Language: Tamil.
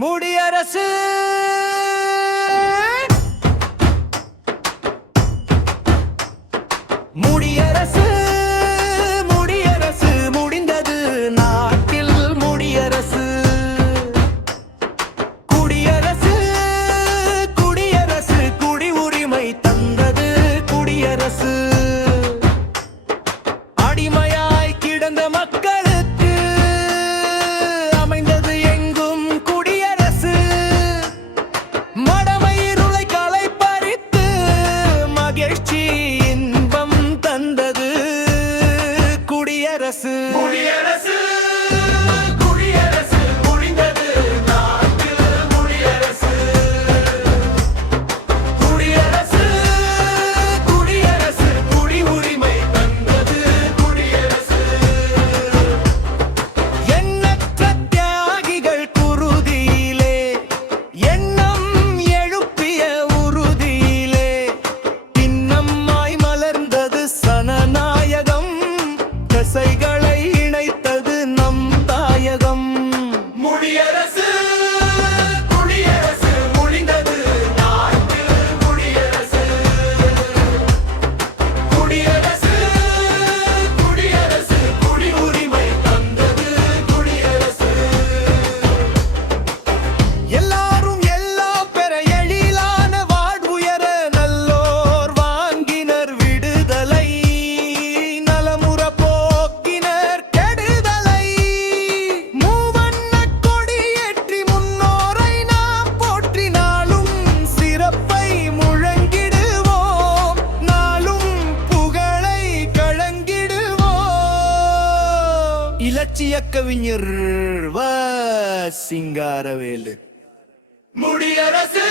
முடியரசு முடியரசு முடியரசு முடிந்தது நாட்டில் முடியரசு குடியரசு குடியரசு குடி உரிமை தந்தது குடியரசு அடிமையாய் கிடந்த மக்களுக்கு அமைந்தது எங்கும் குடியரசு மடமயிருளை களை பறித்து மகிழ்ச்சி இன்பம் தந்தது குடியரசு குடியரசு குடியரசு முடிந்தது நாட்டில் முடியரசு குடியரசு குடியரசு குடி உரிமை தந்தது குடியரசு எண்ணற்ற தியாகிகள் குருதியிலே எண்ணம் எழுப்பிய உறுதியிலே பின்னம்மாய் மலர்ந்தது சனநாயகம் தசைகளை இணைத்தது நம் தாயகம் முடியரசு குடியரசு முடிந்தது நாட்டில் முடியரசு குடியரசு குடியரசு குடி உரிமை தந்தது குடியரசு எல்லாரும் எல்லாம் பெற எழிலான வாழ்வுயர நல்லோர் வாங்கினர் விடுதலை நலமுற போக்கினர் கெடுதலை மூவண்ணக் கொடியேற்றி முன்னோரை நாம் போற்றினாலும் சிறப்பை முழங்கிடுவோம் நாளும் புகழை கழங்கிடுவோம் இலட்சிய கவிஞர் வ சிங்காரவேலு முடியரசு